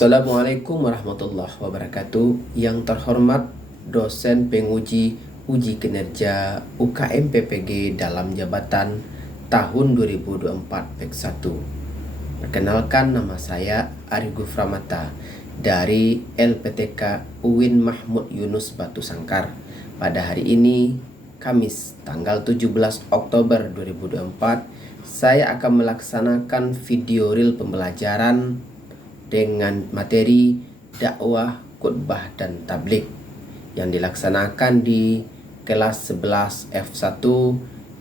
Assalamualaikum warahmatullahi wabarakatuh. Yang terhormat dosen penguji uji kinerja UKM PPG dalam jabatan tahun 2024 PEK 1. Perkenalkan, nama saya Ari Guframata dari LPTK UIN Mahmud Yunus Batu Sangkar. Pada hari ini, Kamis tanggal 17 Oktober 2024, saya akan melaksanakan video reel pembelajaran dengan materi dakwah, khutbah, dan tabligh yang dilaksanakan di kelas 11 F1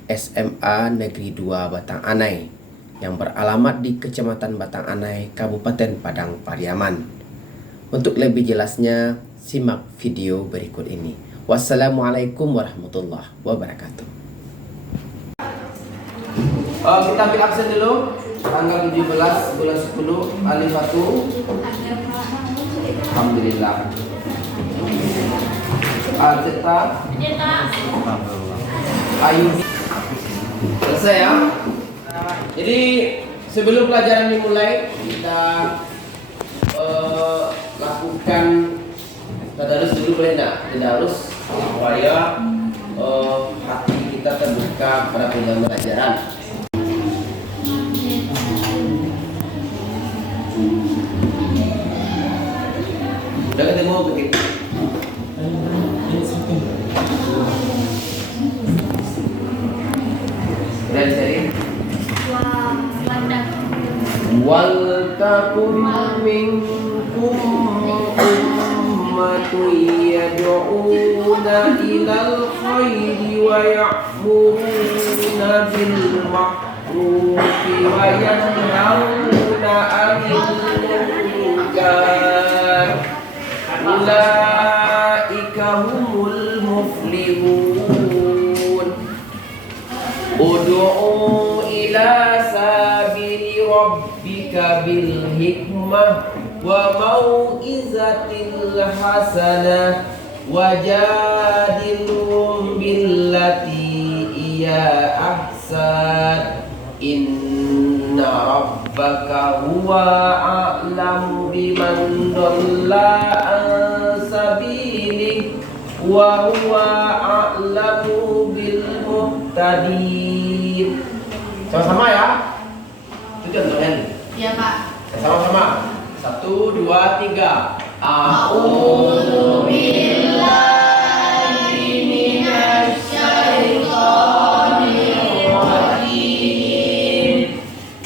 SMA Negeri 2 Batang Anai yang beralamat di Kecamatan Batang Anai, Kabupaten Padang Pariaman. Untuk lebih jelasnya, simak video berikut ini. Wassalamualaikum warahmatullahi wabarakatuh. Kita ambil absen dulu. Tanggal 17 bulan 10 alif 1. Alhamdulillah. Al-Zeta Ayu. Selesai ya. Jadi sebelum pelajaran dimulai, kita lakukan tadarus dulu, boleh enggak? Tadarus supaya hati kita terbuka pada pelajaran. Udah ketemu begitu. Udah cari. Wal takum minkum ummatun yad'una ilal khairi wa ya'muruna bil ma'rufi wa yanhauna 'anil munkar. Ulaika humul muflihun. Ud'u ila sabili rabbika bil hikmah wa mau'izatil hasanah wajadilhum billati iya ahsan. Inna rabbaka huwa a'lamu biman dhalla an sabilihi wa huwa a'lamu bil muhtadin. Sama-sama ya. Itu kan? Iya, Pak. Sama-sama. 1, 2, 3. A'udzu billahi minasy syaithanir rajim.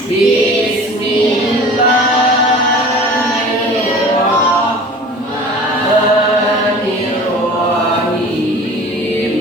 Bismillahirrahmanirrahim.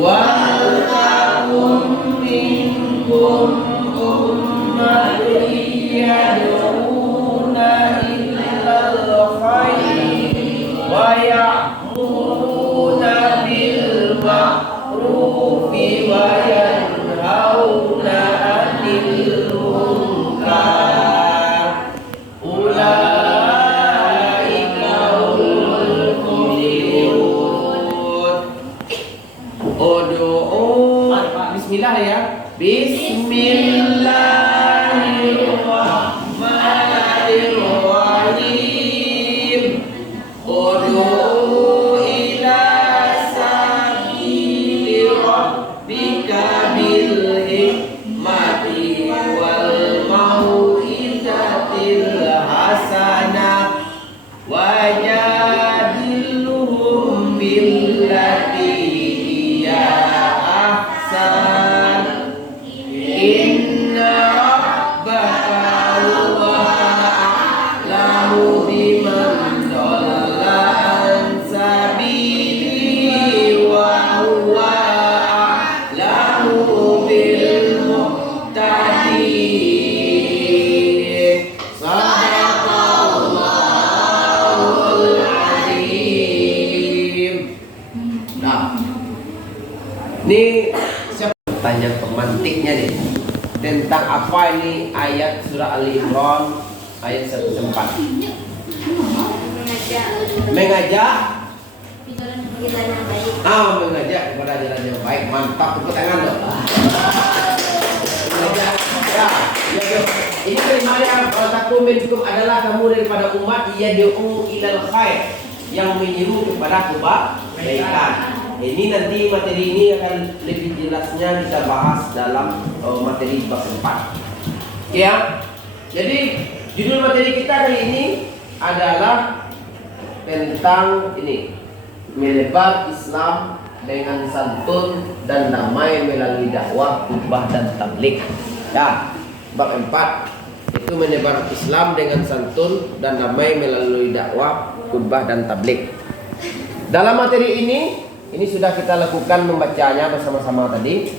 Wal takum minkum ummatun yad'una ilal khairi wa ya'muruna bil ma'rufi wa yanhauna 'anil munkar. Ulaika humul muflihun. Ud'u, bismillah ya. Bismillahirrahmanirrahim. Ud'u ila sabili rabbika bil hikmati wal mau'izatil hasanah wajadilhum billati hiya ahsan. Inna rabbaka huwa a'lamu biman dhalla an sabilihi wa huwa a'lamu bil muhtadin. Sadaqallahul azim. Nah, ini siapa tanya pemantiknya nih? Tentang apa ini ayat surah Ali Imran ayat 1-4? Mengajak mengajak kepada jalan yang baik. Mantap, tepuk tangan dong. Mengajak ya, Ini kalimatnya takum minkum adalah kamu daripada umat yad'u ilal khair, yang menyeru kepada kebaikan. Ini nanti materi ini akan lebih jelasnya kita bahas dalam materi bab 4. Ya. Jadi judul materi kita kali ini adalah tentang ini, menyebar Islam dengan santun dan damai melalui dakwah, khutbah dan tabligh. Ya, bab 4 itu menyebar Islam dengan santun dan damai melalui dakwah, khutbah dan tabligh. Dalam materi ini sudah kita lakukan membacanya bersama-sama tadi.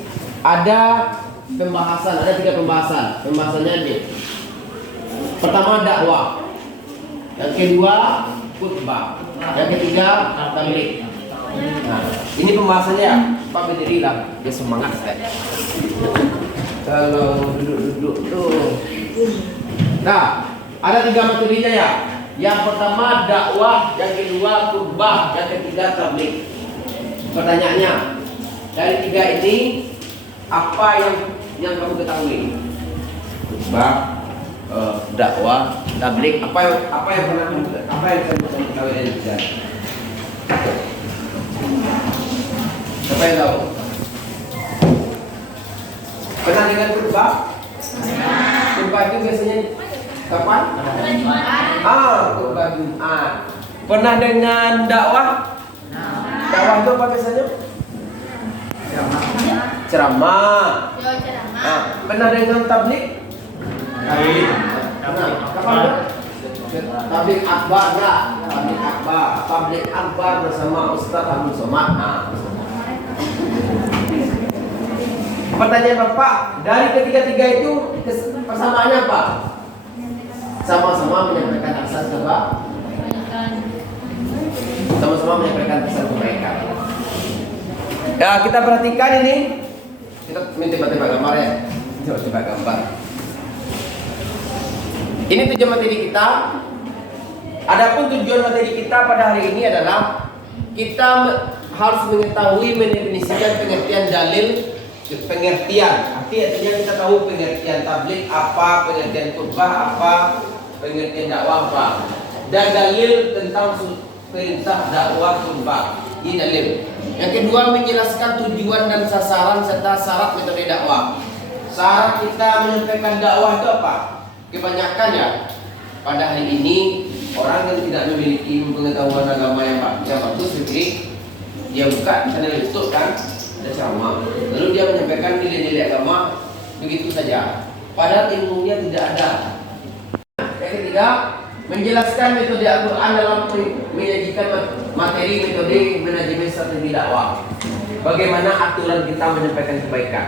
Ada pembahasan, ada 3 pembahasan. Pembahasannya ini. Pertama dakwah. Yang kedua khutbah. Yang ketiga tabligh. Nah, ini pembahasannya ya. Pak berdirilah, dia semangat kan. Kalau duduk-duduk tuh. Nah, ada 3 materinya ya. Yang pertama dakwah, yang kedua khutbah, yang ketiga tabligh. Pertanyaannya, dari 3 ini apa yang kamu ketahui? Khutbah, dakwah, tabligh. Apa yang pernah kamu ketahui dari 3? Siapa yang tahu? Pernah dengar khutbah? Khutbah itu biasanya kapan? Khutbah Jumat. Pernah dengan dakwah? Dakwah itu apa biasanya? Ceramah. Pernah dengan tabligh? Kapan? Tabligh akbar enggak? Tabligh akbar bersama Ustaz Abdul Somad. Pertanyaan Bapak, dari ketiga-tiga itu persamaannya apa? Sama-sama menyampaikan asas kebaikan. Sama-sama menyampaikan pesan kebaikan. Ya, kita perhatikan ini. Kita minta gambar ya. Coba gambar. Ini tujuan materi kita. Adapun tujuan materi kita pada hari ini adalah kita harus mengetahui mendefinisikan pengertian dalil, artinya kita tahu pengertian tabligh apa, pengertian khutbah apa, pengertian dakwah apa, dan dalil tentang perintah dakwah khutbah. Ini dalil. Yang kedua, menjelaskan tujuan dan sasaran serta syarat metode dakwah. Syarat kita menyampaikan dakwah itu apa? Kebanyakan ya pada hari ini orang yang tidak memiliki pengetahuan agama yang bagus, dia buka channel YouTube kan, ada ceramah, lalu dia menyampaikan nilai-nilai agama begitu saja, padahal ilmunya tidak ada. Yang ketiga, menjelaskan metode Al-Quran dalam menyajikan materi metode manajemen strategi dakwah. Bagaimana aturan kita menyampaikan kebaikan.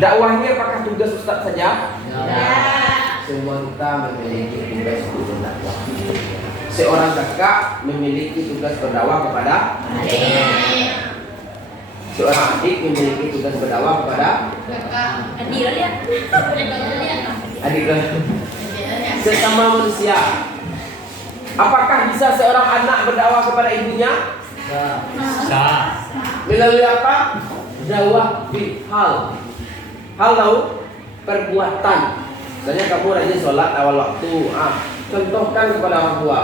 Dakwahnya apakah tugas Ustaz saja? Ya. Semua kita memiliki tugas berdakwah. Seorang kakak memiliki tugas berdakwah kepada adik. Seorang adik memiliki tugas berdakwah kepada adik. Sesama manusia. Apakah bisa seorang anak berdakwah kepada ibunya? Bisa. Melalui apa? Dakwah bil hal. Hal tahu? Perbuatan. Misalnya kamu rajin sholat awal waktu. Contohkan kepada orang tua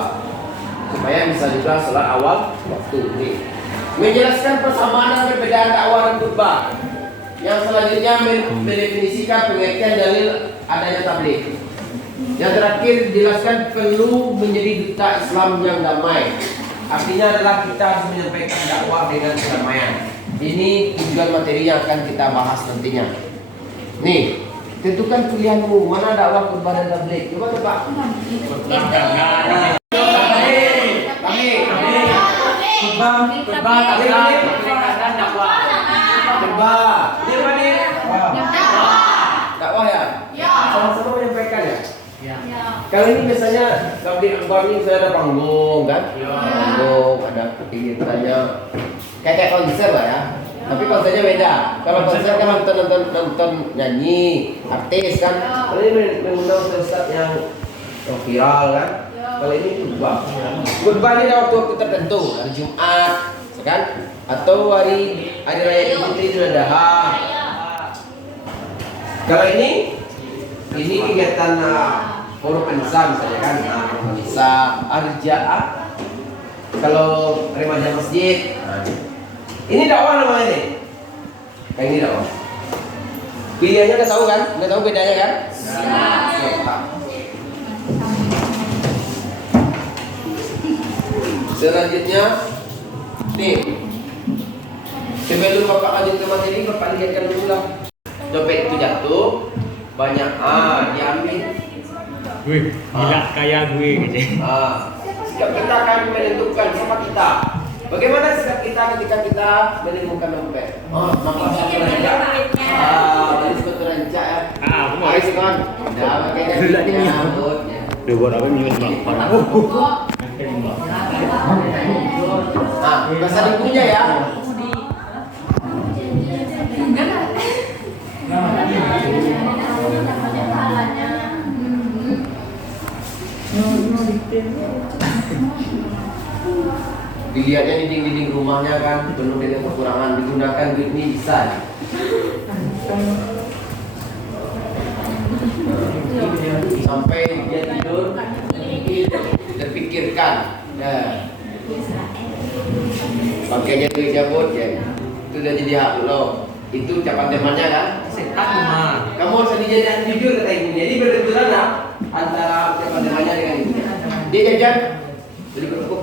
supaya bisa juga sholat awal waktu. Menjelaskan persamaan dan perbedaan dakwah dan khutbah. Yang selanjutnya mendefinisikan pengertian dalil adanya tabligh. Yang terakhir jelaskan perlu menjadi duta Islam yang damai. Artinya adalah kita harus menyampaikan dakwah dengan kedamaian. Ini tujuan materi yang akan kita bahas nantinya. Nih, tentukan pilihanmu mana dakwah, khutbah dan tabligh. Coba Pak. Dakwah ya? Sama-sama menyampaikan ya? Kalau ini biasanya kalau di akbar ini saya ada panggung kan? Panggung, ada kegiatannya kayak konser lah ya. Tapi konsernya beda. Kalau konser kan nonton nyanyi, artis kan. Kalau ini mengundang ustaz yang viral kan. Kalau ini khutbah. Khutbah ini ada waktu tertentu, hari Jumat, kan? Atau hari raya Idul Fitri, Idul Adha. Kalau ini Ini kegiatan forum Anissa misalnya kan, forum Anissa, Arja'a. Kalau remaja masjid, ini dakwah namanya nih. Kayak ini dakwah. Pilihannya udah tahu kan? Udah tahu bedanya kan? Ya. Selanjutnya, nih. Sebelum Bapak lanjut ke materi, Bapak lihatkan dulu lah. Dompet itu jatuh, banyak diambil. Wih, gila kayak gue gitu. Sikap kita akan menentukan siapa kita. Bagaimana sikap kita ketika kita menemukan dompet? Nampak satu rancak. Dari satu rancak ya. Aku mau Ayo kan. Dah makanya dia rambutnya. Duh, buat apa minum makan? Bahasa bukunya ya. Dilihatnya dinding-dinding rumahnya kan penuh dengan kekurangan, digunakan duit ini bisa. Sampai dia tidur terpikirkan, pakainya duit cabut ya, itu udah jadi hak lo. Itu ucapan temannya kan? Kamu harus dijadikan jujur kata ibunya. Jadi berbenturan lah antara ucapan temannya dengan ibunya. Dia jajan beli kerupuk.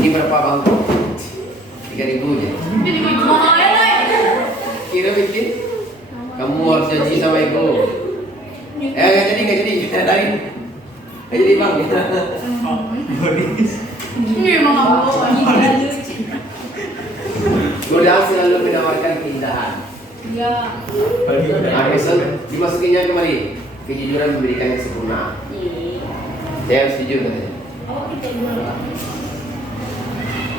Ini berapa bangku? 3.000 aja. Kira bikin? Kamu harus janji sama ibu. Nggak jadi. Dari. Nggak jadi bang. Ini memang aku Godaan selalu menawarkan keindahan. ya. Besok dimasukinnya kembali. Kejujuran memberikan kesempurnaan. Saya harus jujur katanya.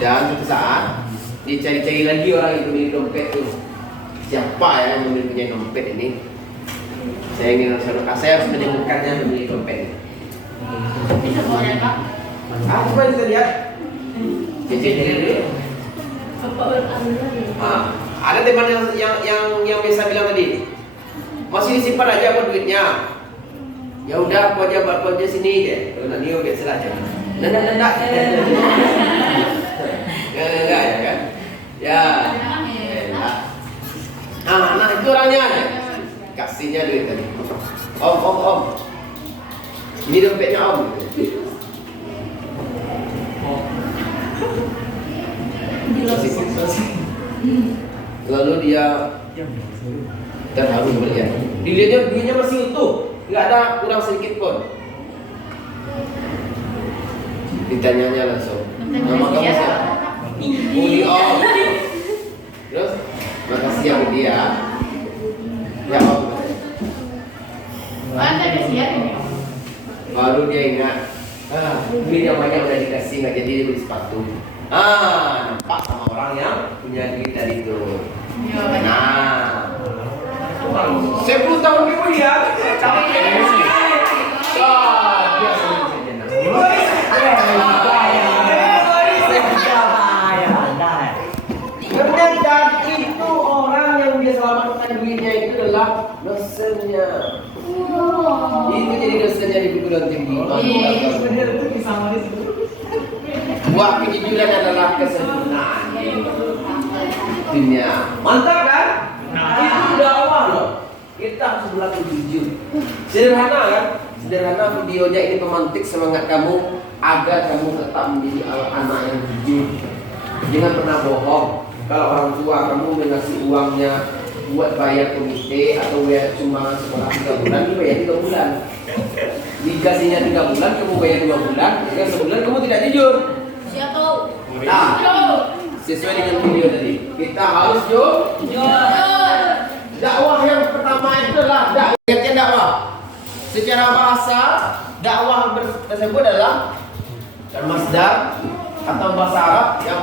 Dan suatu saat dicari-cari lagi orang yang memiliki dompet itu. Siapa yang memiliki dompet ini? Saya ingin saya harus menemukannya memiliki dompet ini. Coba kita lihat. Cek dulu. Ada teman yang biasa bilang tadi, masih disimpan aja apa duitnya? Ya udah, aku aja sini deh. Kalau nanti biasa aja. Enggak. Enggak ya kan? Ya. Nah itu orangnya aja. Kasihnya duit tadi. Om. Ini dompetnya om. Lalu dia terharu melihat. Dilihatnya duitnya masih utuh, nggak ada kurang sedikit pun. Ditanyanya langsung, nama kamu siapa? Budi Om. Terus, makasih ya Budi ya. Ya Om. Baru dia ingat, duit yang banyak udah dikasih, nggak jadi dia beli sepatu. Nampak sama orang yang punya duit tadi itu. Nah, 10 tahun kemudian, dia ternyata itu orang yang dia selamatkan duitnya itu adalah dosennya. Itu jadi dosennya di perguruan tinggi. Buah kejujuran adalah kesempurnaan. Dunia. Mantap kan? Itu dakwah loh. Kita harus berlaku jujur. Sederhana kan? Sederhana videonya ini memantik semangat kamu agar kamu tetap menjadi anak yang jujur. Jangan pernah bohong. Kalau orang tua kamu mengasih uangnya buat bayar komite atau bayar sumbangan sekolah 3 bulan, itu bayar 3 bulan. Dikasihnya 3 bulan, kamu bayar 2 bulan, dengan sebulan kamu tidak jujur. Siapa? Nah, sesuai dengan video tadi, kita harus jujur. Dakwah yang pertama itu adalah dakwah. Secara bahasa, dakwah tersebut adalah masdar atau bahasa Arab yang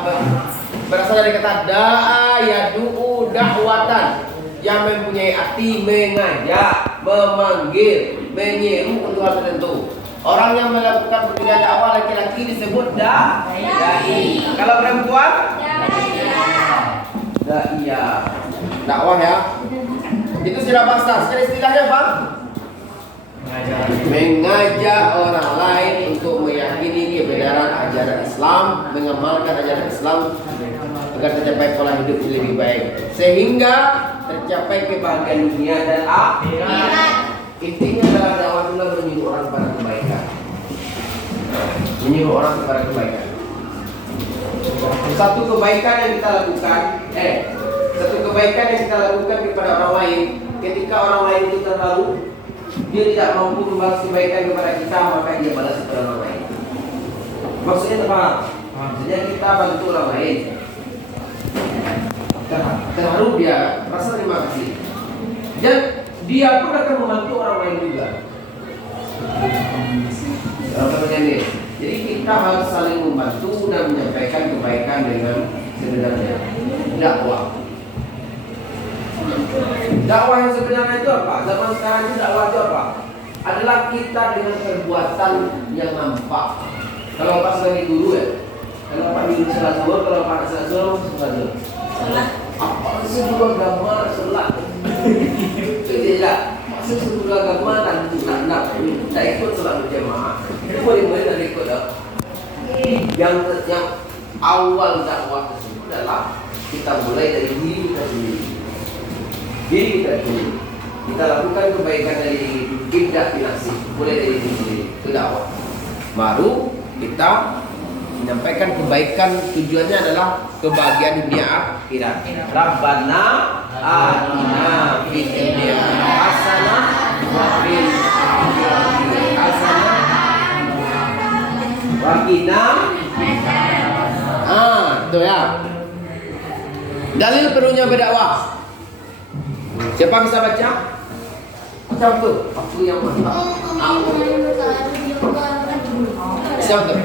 berasal dari kata da'a yad'u da'watan, yang mempunyai arti mengajak, memanggil, menyeru untuk hal tertentu. Orang yang melakukan pekerjaan dakwah laki-laki disebut dai. Kalau perempuan? Daiyah. Dakwah ya. Itu sudah basta. Sekarang istilahnya apa? Mengajak orang lain untuk meyakini kebenaran ajaran Islam, mengamalkan ajaran Islam agar tercapai pola hidup yang lebih baik, sehingga tercapai kebahagiaan dunia dan akhirat. Intinya adalah dakwah adalah menyuruh orang kepada kebaikan, menyuruh orang kepada kebaikan. Satu kebaikan yang kita lakukan kepada orang lain, ketika orang lain itu terharu, dia tidak mampu membalas kebaikan kepada kita, maka dia balas kepada orang lain. Maksudnya apa? Maksudnya kita bantu orang lain, terharu dia, rasa terima kasih, dan dia pun akan membantu orang lain juga. Jadi kita harus saling membantu dan menyampaikan kebaikan dengan sebenarnya. Dakwah yang sebenarnya itu apa? Zaman sekarang itu dakwah itu apa? Adalah kita dengan perbuatan yang nampak. Kalau pas lagi guru ya, kalau Pak Guru salat zuhur, kalau Pak salat zuhur, salat zuhur. Apa sih dua agama salat? Itu tidak. Maksud dua agama dan nak tidak ikut salat berjamaah. Itu boleh tidak ikut dah. Yang awal dakwah tersebut adalah kita mulai dari diri kita sendiri. Diri kita dulu. Kita lakukan kebaikan dari tidak dinasih, mulai dari diri sendiri. Itu dakwah. Baru kita menyampaikan kebaikan, tujuannya adalah kebahagiaan dunia akhirat. Rabbana atina fid dunya hasanah wa fil akhirati hasanah wa qina. Itu ya. Dalil perlunya berdakwah. Siapa bisa baca? Baca betul. Aku yang mantap. Siapa tuh?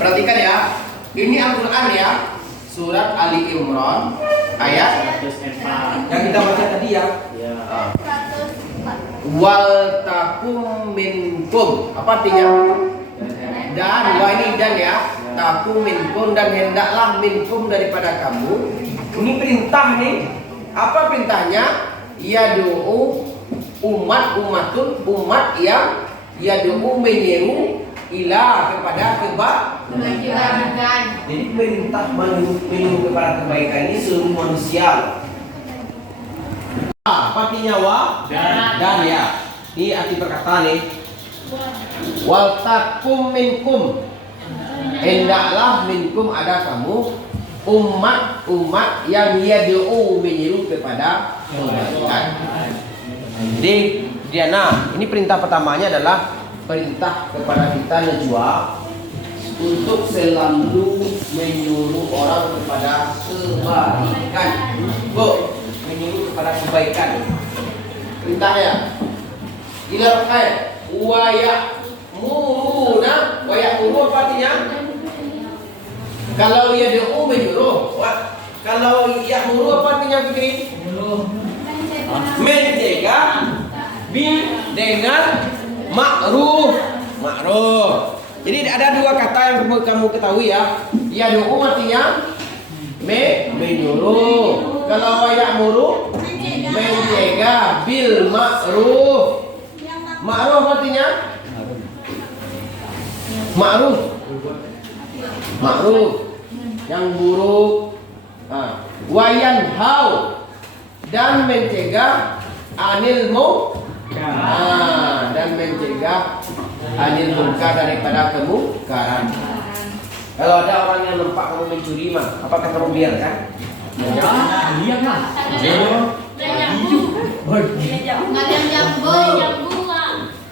Perhatikan ya, ini Al-Quran ya, surat Ali Imran ayat yang kita baca tadi ya. Wal takum minkum, apa artinya? Dan, wah ini dan ya, takum minkum, dan hendaklah minkum daripada kamu. Ini perintah nih. Apa perintahnya? Yadu'u umatun, umat yang yadu'u menyeru ila kepada kebaikan. Jadi perintah menyeru kepada kebaikan ini seluruh manusia. Apa artinya dan ya. Ini arti perkataan nih. Wal takum minkum, hendaklah minkum ada kamu umat yang yad'u menyeru kepada kebaikan. Jadi Diana, ini perintah pertamanya adalah perintah kepada kita najwa untuk selalu menyuruh orang kepada kebaikan. Bu, menyuruh kepada kebaikan. Perintahnya. Ilakai wa ya'muruna, wa ya'muru apa artinya? Kalau yad'u menyuruh, kalau ya'muru apa artinya Fikri? Mencegah dengan ma'ruf. Jadi ada dua kata yang perlu kamu ketahui ya. Yad'u artinya menyuruh. Kalau ya'muru mencegah bil ma'ruf. Ma'ruf artinya ma'ruf. yang buruk. Wayan hau, dan mencegah anil dan mencegah anil munkar, daripada kemungkaran. Kalau ada orang yang nampak kamu mencuri mah, apakah kamu biarkan? Iya mah.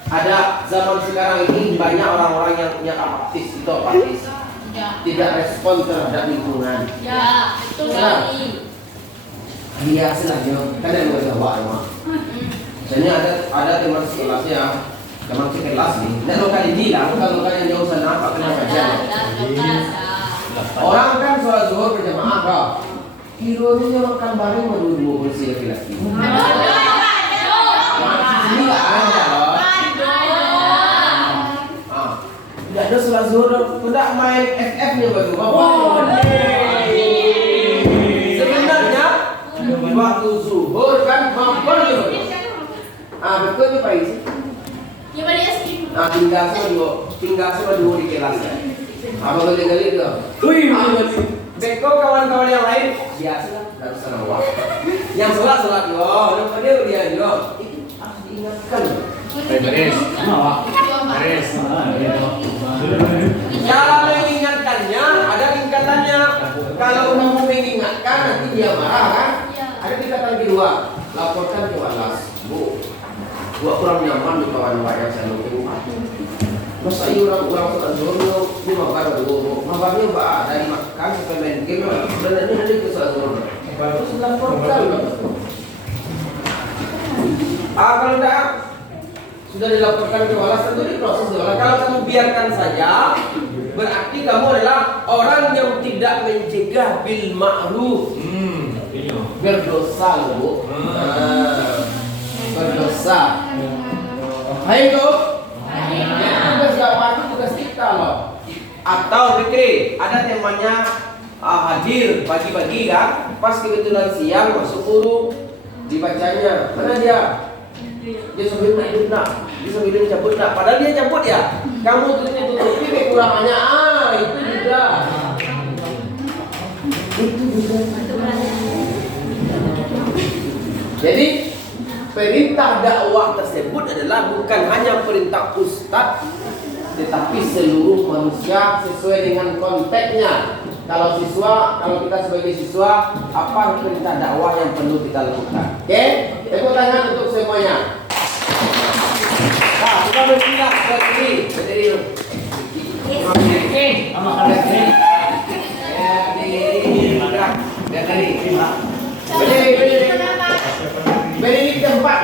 Ada zaman sekarang ini banyak orang-orang yang apatis, itu apatis, tidak respon terhadap lingkungan. Ya, itu sekali. Biasa saja, kan yang mau jawab emang. Misalnya ada teman sekelasnya, teman sekelas nih, dan lokal ini lah, kalau yang jauh sana, apa kena baca? Orang kan sholat zuhur berjamaah kok. Ironya makan bareng berdua bersih laki-laki. Ini nggak ada loh. Tidak ada sholat zuhur, tidak main FF-nya berdua. Sebenarnya waktu zuhur kan mampir gitu. Betul nih Pak Isi. Tinggal sama dua di kelas ya. Apa kali itu? Beko kawan-kawan yang lain biasa lah, harus sarawak. Yang sholat yo, dia yo. Itu harus diingatkan. Beres. Cara mengingatkannya ada tingkatannya. Kalau kamu mengingatkan nanti dia marah kan? Ada tingkatan kedua. Laporkan ke Walas. Bu, gua kurang nyaman di kawan-kawan yang saya nunggu. Masa orang sholat zuhur ini mabar dulu, mabarnya ada dimakan supaya main game, dan ini ada ke sholat zuhur. Terus laporkan. Kalau tidak sudah dilaporkan ke Walas, tentu diproses di Walas. Kalau kamu biarkan saja, berarti kamu adalah orang yang tidak mencegah bil ma'ruf. Berdosa loh, Bu. Berdosa. Hai tuh. Tugas dakwah itu tugas kita loh. Atau Fikri, ada temannya hadir pagi-pagi kan, pas kebetulan siang masuk guru dibacanya, mana dia? Dia sambil hidup nak, dia sambil cabut nak, padahal dia cabut ya. Kamu tutupi kekurangannya, itu juga. Jadi perintah dakwah tersebut adalah bukan hanya perintah ustadz, tetapi seluruh manusia sesuai dengan konteksnya. Kalau kita sebagai siswa, apa perintah dakwah yang perlu kita lakukan? Oke, tepuk tangan untuk semuanya. Nah, kita berpindah ke sini, berdiri. Berdiri di tempat.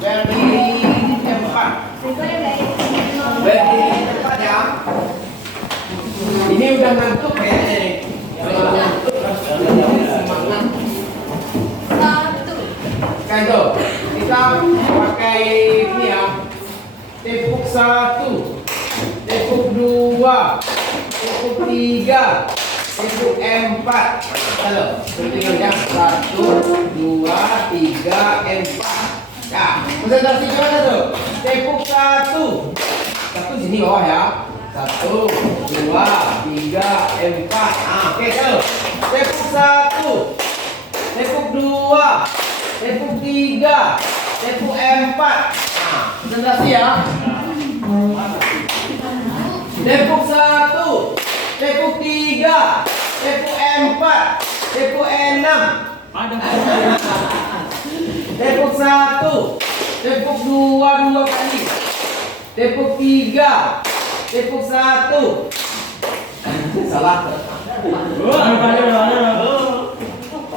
Berdiri di tempat. Berdiri di tempat ya. Ini udah ngantuk kayaknya nih. Kalau ngantuk harus semangat. Kan tuh, kita pakai ini ya. Tepuk 1, tepuk 2, tepuk 3, tepuk 4. Halo, tinggal 1, 2, 3, 4. Ya, konsentrasi gimana tuh? Tepuk 1 sini bawah ya. 1, 2, 3, 4. Oke tuh. Tepuk 1, tepuk 2, tepuk 3, tepuk 4. Konsentrasi ya. Tepuk 1, tepuk 3, tepuk 4, tepuk 6. Tepuk 1, tepuk 2 kali. Tepuk 3, tepuk 1. Salah.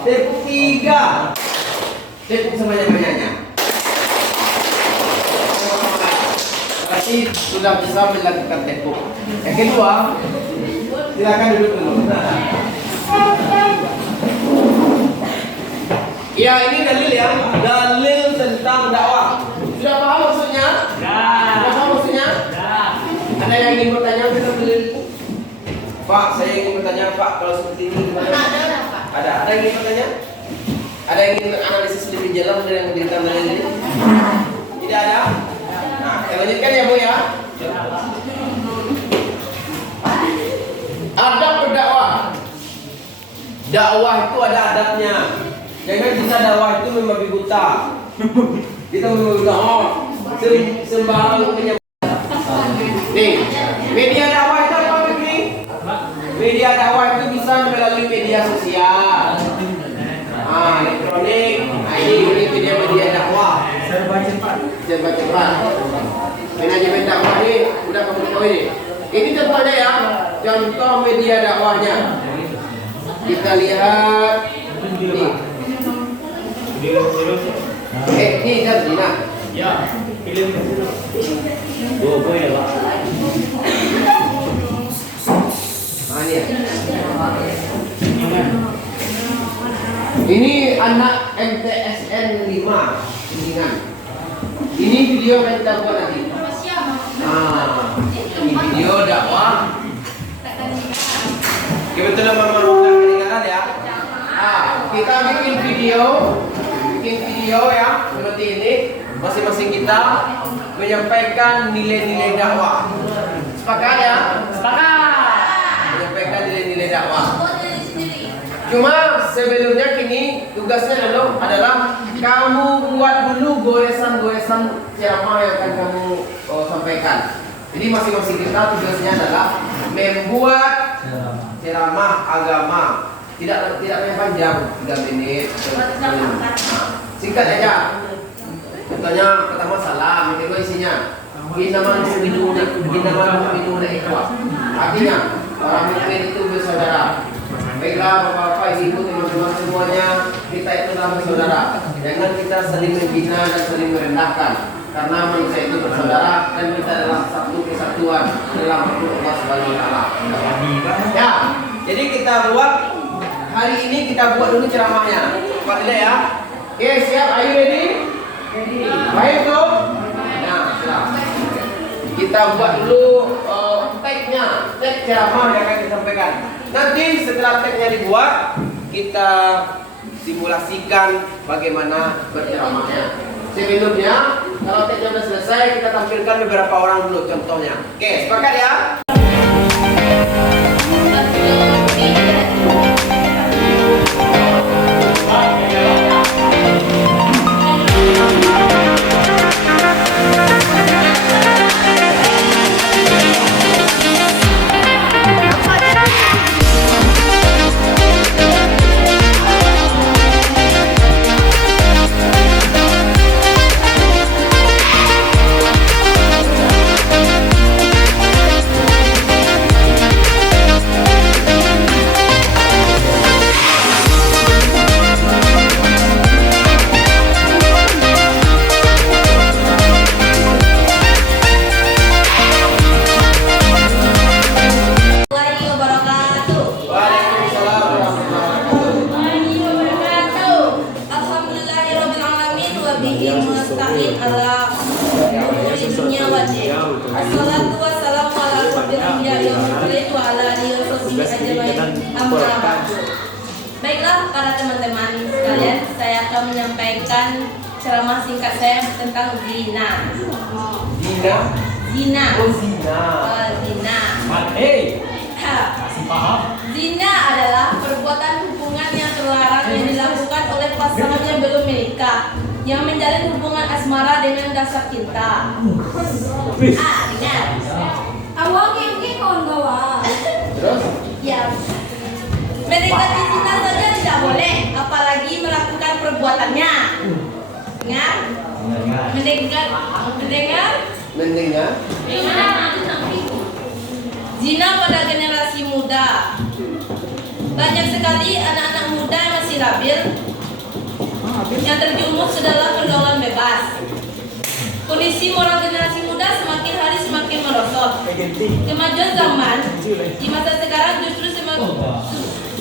Tepuk 3. Tepuk sebanyak-banyaknya. Berarti sudah bisa melakukan tepuk. Yang kedua, silakan duduk dulu. Ya, ini dalil ya, dalil tentang dakwah. Sudah paham maksudnya? Sudah paham maksudnya? Ada yang ingin bertanya tentang dalil? Pak, saya ingin bertanya Pak, kalau seperti ini gimana? Ada yang ingin bertanya? Ada yang ingin analisis lebih jelas dari yang tentang dalil ini? Tidak ada? Nah, kita lanjutkan ya Bu ya. Ada Dakwah itu ada adabnya. Jangan kita dakwah itu membabi buta. Kita membabi buta. Oh, sembarang penyebar. Nih, media dakwah itu apa begini? Media dakwah itu bisa melalui media sosial, elektronik. Nah, ini media dakwah. Serba cepat. Manajemen dakwah ini udah kamu tahu ini. Ini contohnya ya, contoh media dakwahnya. Kita lihat nih. Ini Zina. Ya, pilih dua boleh lah. Ini anak MTSN 5 Kuningan. Ini video yang kita buat tadi. Ini video dakwah. Kebetulan Mama Rona kedengaran ya. Kita bikin video ya seperti ini. Masing-masing kita menyampaikan nilai-nilai dakwah. Sepakat ya? Sepakat. Menyampaikan nilai-nilai dakwah. Cuma sebelumnya kini tugasnya adalah kamu buat dulu goresan-goresan ceramah yang akan kamu sampaikan. Jadi masing-masing kita tugasnya adalah membuat ceramah agama. Tidak yang panjang, 3 menit atau 5 menit. Singkat aja. Contohnya pertama salam, yang kedua isinya Innamal mu'minuna ikhwah. Artinya orang mukmin itu bersaudara. Baiklah bapak-bapak, ibu, teman-teman semuanya, kita itu adalah bersaudara. Jangan kita saling menghina dan saling merendahkan, karena manusia itu bersaudara dan kita adalah satu kesatuan dalam Allah Subhanahu wa taala. Ya, jadi kita buat hari ini, kita buat dulu ceramahnya. Cepat ya. Oke, siap? Are you ready? Baik tuh. Nah, siap. Kita buat dulu tag-nya, tag ceramah yang akan disampaikan. Nanti setelah tag-nya dibuat, kita simulasikan bagaimana berceramahnya. Sebelumnya, kalau tag-nya sudah selesai, kita tampilkan beberapa orang dulu contohnya. Oke, sepakat ya? Assalatu wassalamu ala asyrofil anbiya'i wal mursalin wa ala alihi wa sahbihi ajmain. Amma ba'du. Baiklah para teman-teman sekalian, saya akan menyampaikan ceramah singkat saya tentang zina. Zina. Masih paham? Zina adalah perbuatan hubungan yang terlarang yang dilakukan oleh pasangan yang belum menikah, yang menjalin hubungan asmara dengan dasar cinta. Dengar. Awak mungkin kawan-kawan. Terus? Ya. Mendekati zina saja tidak boleh, apalagi melakukan perbuatannya. Dengar? Mendengar? Zina pada generasi muda. Banyak sekali anak-anak muda yang masih labil, yang terjumus ke dalam pergaulan bebas. Kondisi moral generasi muda semakin hari semakin merosot. Kemajuan zaman di masa sekarang justru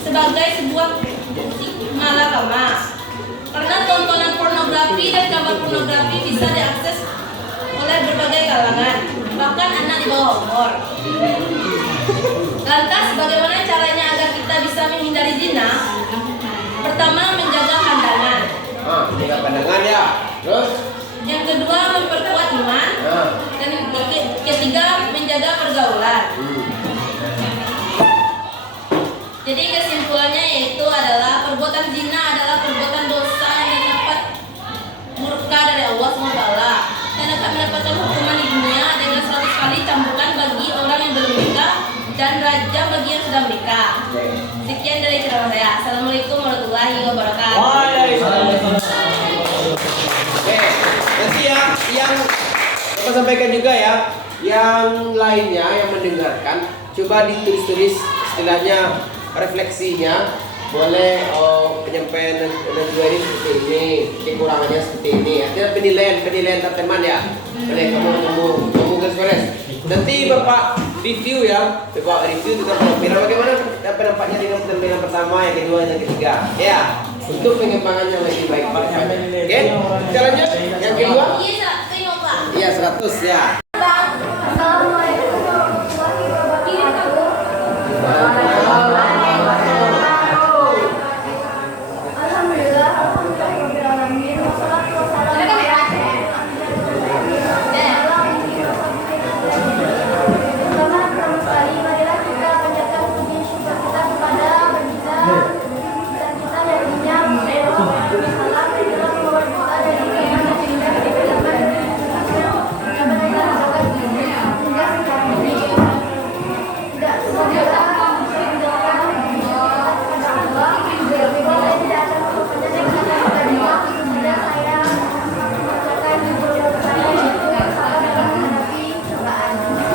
sebagai sebuah malakama, karena tontonan pornografi dan gambar pornografi bisa diakses oleh berbagai kalangan, bahkan anak di bawah umur. Lantas bagaimana caranya agar kita bisa menghindari zina? Pertama, menjaga pandangan. Menjaga pandangan ya. Terus? Yang kedua, memperkuat iman. Dan ketiga, menjaga pergaulan. Jadi kesimpulannya yaitu ada sudah menikah. Sekian dari ceramah saya. Assalamualaikum warahmatullahi wabarakatuh. Oke, nanti ya yang Bapak sampaikan juga ya, yang lainnya yang mendengarkan coba ditulis-tulis istilahnya refleksinya, boleh penyampaian kedua ini seperti ini, kekurangannya seperti ini. Artinya penilaian teman ya. Boleh kamu garis. Nanti Bapak review ya, coba review juga bilang bagaimana penampaknya di penampilan pertama, yang kedua, yang ketiga. Ya, untuk pengembangannya lebih baik. Oke, kita lanjut yang kedua. Iya, tengok Pak. Iya 100 ya. Assalamualaikum warahmatullahi wabarakatuh. Alhamdulillah, alhamdulillahirabbil alamin. Wassalatu wassalamu ala Pertama sekali, marilah kita panjatkan puji syukur kita kepada Bangsa dan kita darinya salam dalam bahwa kita dari kita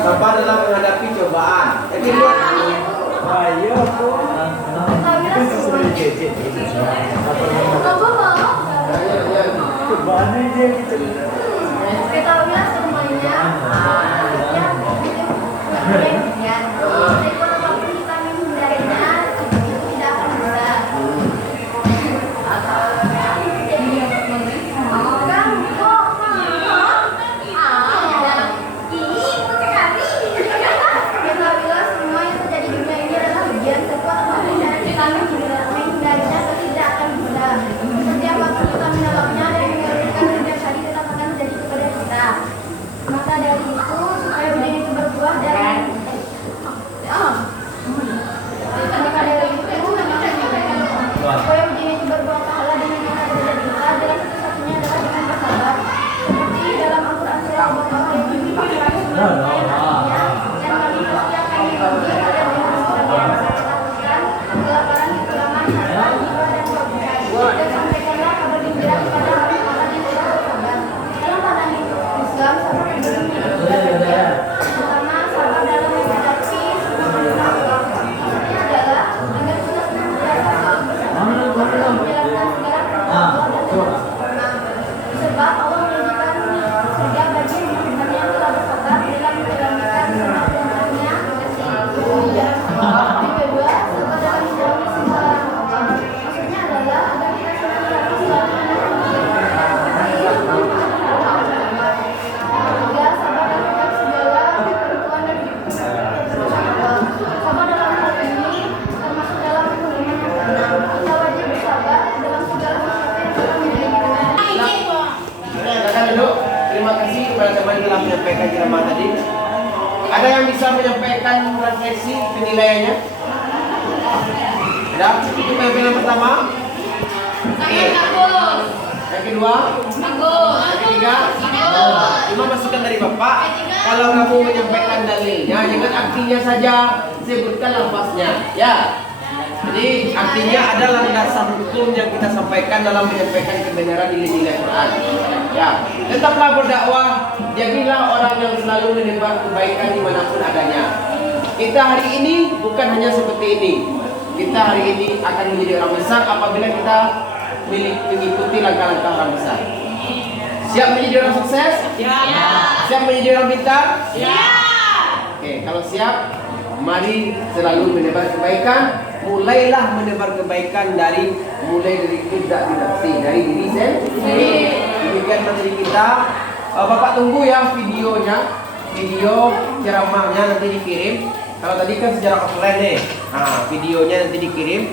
Sabar dalam menghadapi cobaan. Yang kedua, Ayo, Bu. Kebani dia gitu. Ketahuilah semuanya, ekor apapun kita menghindarinya, itu tidak akan bisa. Ketahuilah semua yang terjadi di dunia ini adalah ujian. Sekuat apapun dari kami menghindarinya, itu tidak akan bisa. Setiap waktu kita menolaknya dan mengeluarkan setiap hari tetap akan terjadi kepada kita. Maka dari itu, supaya ujian itu berbuah dan maka dari itu, supaya ujian itu berbuah pahala dengan yang ada dari kita, jalan satu-satunya adalah dengan bersabar. Seperti dalam Al-Quran surah Al-Baqarah ayat 400 dan kami pasti akan menguji kalian dengan segala yang bisa lakukan, kelaparan, kekurangan, harta, jiwa, dan kebutuhan. Dan sampaikanlah kabar gembira kepada orang-orang yang telah bersabar. Dalam pandangan Islam, sabar berbunyi pertama, sabar dalam menghadapi semua masalah. Maksudnya adalah agar kita senantiasa selalu bersabar dalam menjalankan segala perintah Allah dan tetap sempurna. Sebab Allah menjanjikan surga bagi hamba-Nya yang telah bersabar dalam menjalankan semua perintahnya. Yang kedua, sabar dalam menjalani semua larangan. Maksudnya adalah agar kita senantiasa selalu menahan diri ketiga, sabar dalam segala ketentuan dan sabar dalam hal ini termasuk dalam hubungan yang tenang. Kita wajib bersabar dalam segala sesuatu yang sedang menjadi silakan duduk. Terima kasih kepada teman yang telah menyampaikan ceramah tadi. Ada yang bisa menyampaikan refleksi penilaiannya? Ada? Itu penampilan pertama. Oke. Yang kedua. Yang ketiga. Cuma masukan dari Bapak. Kalau kamu menyampaikan dalilnya, jangan artinya saja, sebutkan lafaznya. Ya. Jadi artinya ada landasan hukum yang kita sampaikan dalam menyampaikan kebenaran nilai-nilai Quran. Ya, tetaplah berdakwah, jadilah orang yang selalu menebar kebaikan dimanapun adanya. Kita hari ini bukan hanya seperti ini. Kita hari ini akan menjadi orang besar apabila kita mengikuti langkah-langkah orang besar. Siap menjadi orang sukses? Ya. Siap menjadi orang pintar? Ya. Oke, kalau siap, mari selalu menebar kebaikan. Mulailah menebar kebaikan mulai dari tidak dinafsi, dari diri sendiri. Demikian materi kita. Bapak tunggu ya videonya, video ceramahnya nanti dikirim. Kalau tadi kan secara offline nih, videonya nanti dikirim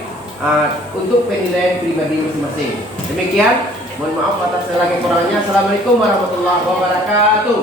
untuk penilaian pribadi masing-masing. Demikian, mohon maaf atas segala kekurangannya. Assalamualaikum warahmatullahi wabarakatuh.